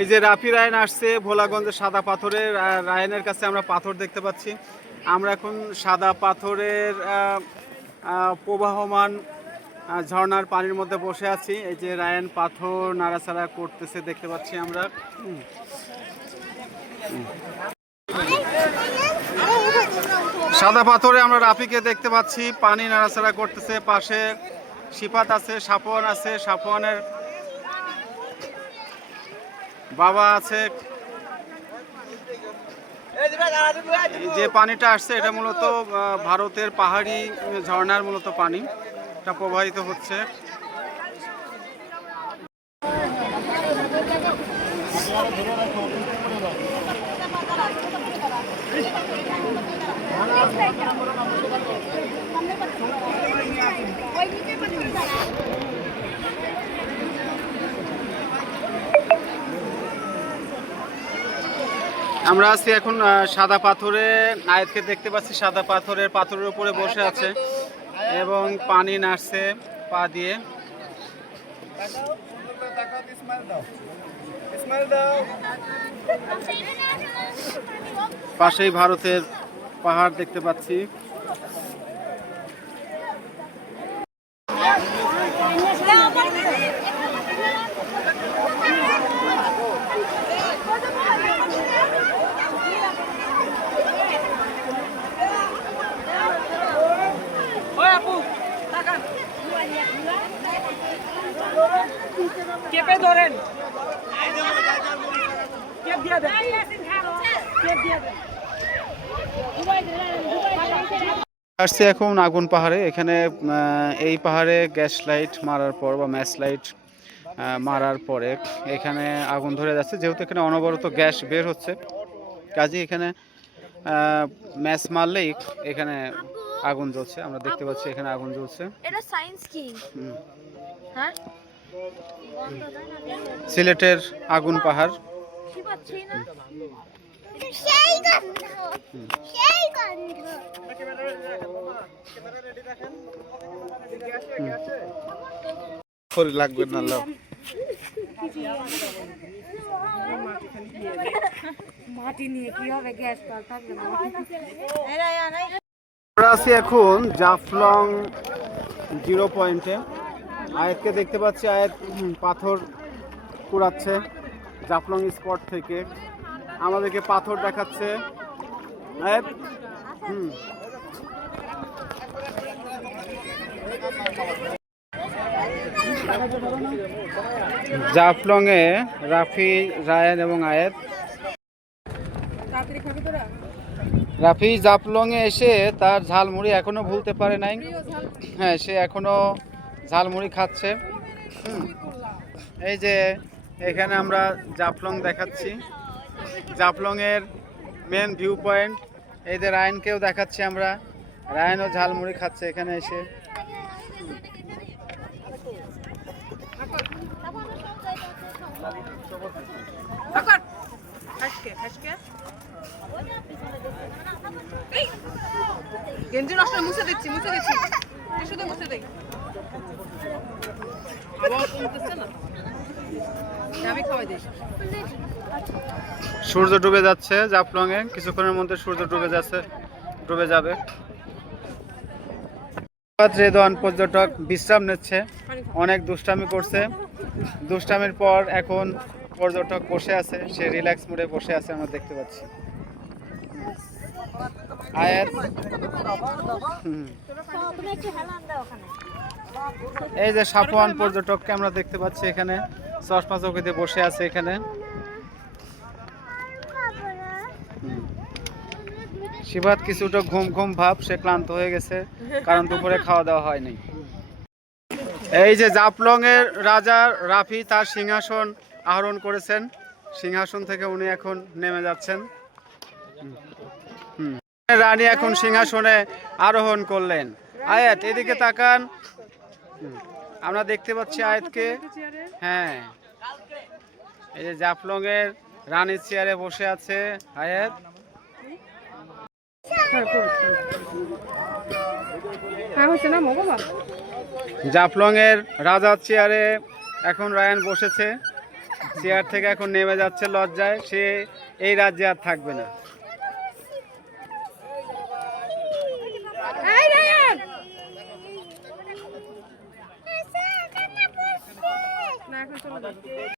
এই যে রাফি রায়ন আসছে ভোলাগঞ্জের সাদা পাথরের রায়নের কাছে আমরা পাথর দেখতে পাচ্ছি। আমরা এখন সাদা পাথরের প্রবাহমান ঝর্ণার পানির মধ্যে বসে আছি। এই যে রায়ন পাথর নাড়াচাড়া করতেছে দেখতে পাচ্ছি আমরা। সাদা পাথরে আমরা রাফিকে দেখতে পাচ্ছি, পানি নাড়াচাড়া করতেছে। পাশে সিফাত আছে, সাফওয়ান আছে, সাফওয়ানের বাবা আছে। যে পানিটা আসছে এটা মূলত ভারতের পাহাড়ি ঝর্ণার মূলত পানি এটা প্রবাহিত হচ্ছে। আমরা আছি এখন সাদা পাথরে, আয়াতকে দেখতে পাচ্ছি সাদা পাথরের উপরে বসে আছে এবং পানি নাড়ছে পা দিয়ে। পাশেই ভারতের পাহাড় দেখতে পাচ্ছি। কেপে ধরেন, আসছে এখন আগুন পাহাড়ে। এখানে এই পাহাড়ে গ্যাস লাইট মারার পর বা ম্যাচ লাইট মারার পরে এখানে আগুন ধরে যাচ্ছে। যেহেতু এখানে অনবরত গ্যাস বের হচ্ছে, কাজে এখানে ম্যাচ মারলেই এখানে আগুন জ্বলছে। আমরা দেখতে পাচ্ছি এখানে আগুন জ্বলছে। এটা সায়েন্স কি? হ্যাঁ, সিলেটের আগুন পাহাড়। কি পাচ্ছি না, সেই গন্ধ, সেই গন্ধ। ফরি লাগবে না লাভ। মাটি নিয়ে কি হবে, গ্যাস পাল থাকবে না। আমরা আছি এখন জাফলং 0 পয়েন্টে। আয়াতকে দেখতে পাচ্ছি, আয়াত পাথর কুড়াচ্ছে জাফলং স্পট থেকে, আমাদেরকে পাথর দেখাচ্ছে। আয়াত জাফলং এ রাফি, রায়ান এবং আয়াত। রাফি জাফলং এ এসে তার ঝালমুড়ি এখনো ভুলতে পারে নাই। হ্যাঁ, সে এখনো ঝালমুড়ি খাচ্ছে। এই যে এখানে আমরা জাফলং দেখাচ্ছি, জাফলং এর মেন ভিউ পয়েন্ট। এই যে রায়নকেও দেখাচ্ছি আমরা, রায়নও ঝালমুড়ি খাচ্ছে এখানে এসে। গেঞ্জি নষ্ট মুছে দিচ্ছি, শুধু মুছে দেই। আমি খাওয়াই দিই। সূর্য ডুবে যাচ্ছে জাফলং এ, কিছুক্ষণের মধ্যে সূর্য ডুবে যাবে। রেদওয়ান পর্যটক বিশ্রাম নিচ্ছে, অনেক দুষ্টামি করছে। দুষ্টামির পর এখন পর্যটক বসে আছে, সে রিল্যাক্স মোডে বসে আছে, আমরা দেখতে পাচ্ছি। আয়াত এই যে সাফওয়ান পর্যটককে আমরা দেখতে পাচ্ছি এখানে চশমা চৌকিতে বসে আছে এখানে। শিবাত কিছুটা ঘুম ভাব, সে ক্লান্ত হয়ে গেছে কারণ দুপুরে খাওয়া দাওয়া হয়নি। এই যে জাফলং এর রাজা রাফি তার সিংহাসন আহরণ করেছেন, সিংহাসন থেকে উনি এখন নেমে যাচ্ছেন। হুম। রানী এখন সিংহাসনে আরোহণ করলেন। আয়াত এদিকে তাকান। আমরা দেখতে পাচ্ছি আয়াতকে। হ্যাঁ, এই যে জাফলং এর রানীর চেয়ারে বসে আছে আয়াত। জাফলং এর রাজার চেয়ারে এখন রায়ান বসেছে। চেয়ার থেকে এখন নেমে যাচ্ছে লজ্জায়, সে এই রাজ্যে আর থাকবে না। না এখন চলে যাবে।